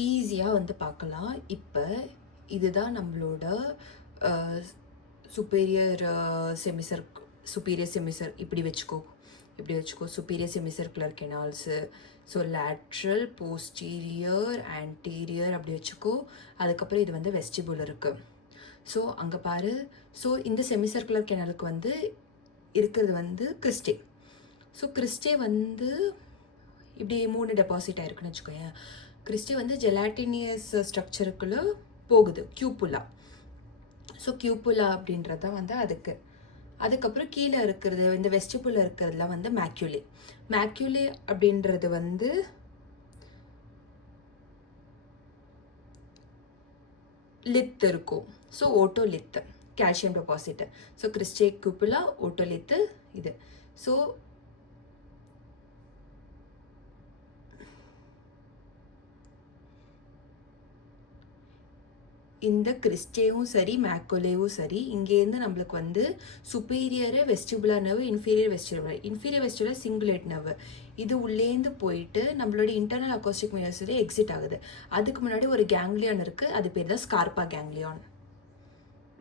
ஈஸியாக வந்து பார்க்கலாம். இப்போ இதுதான் நம்மளோட சுப்பீரியர் செமிசர் இப்படி வச்சுக்கோ superior semicircular canals. So lateral, posterior, anterior அப்படி வச்சுக்கோ. அதுக்கப்புறம் இது வந்து வெஸ்டிபுல் இருக்குது. ஸோ அங்கே பாரு. ஸோ இந்த செமிசர்குலர் கெனாலுக்கு வந்து இருக்கிறது வந்து கிறிஸ்டே. ஸோ கிறிஸ்டே வந்து இப்படி 3 டெபாசிட் ஆயிருக்குன்னு வச்சுக்கோயேன். கிறிஸ்டே வந்து ஜெலாட்டினியஸ் ஸ்ட்ரக்சருக்குள்ளே போகுது, கியூப்புலா. ஸோ கியூப்புலா அப்படின்றது தான் வந்து அதுக்கப்புறம் கீழே இருக்கிறது இந்த வெஸ்டிபுலில் இருக்கிறதுலாம் வந்து மேக்யூலே அப்படின்றது வந்து லித் இருக்கும். So otolith, calcium deposit. So crista, cupula, otolith இது. ஸோ இந்த கிறிஸ்டேவும் சரி மேக்குலேவும் சரி இங்கேருந்து நம்மளுக்கு வந்து superior vestibular nerve, inferior vestibular cingulate nerve இது உள்ளேந்து போயிட்டு நம்மளோட இன்டர்னல் அக்கோஸ்டிக் மெய்யர்ஸில் எக்ஸிட் ஆகுது. அதுக்கு முன்னாடி ஒரு கேங்லியான் இருக்குது, அது பேர் தான் ஸ்கார்பா கேங்லியான்.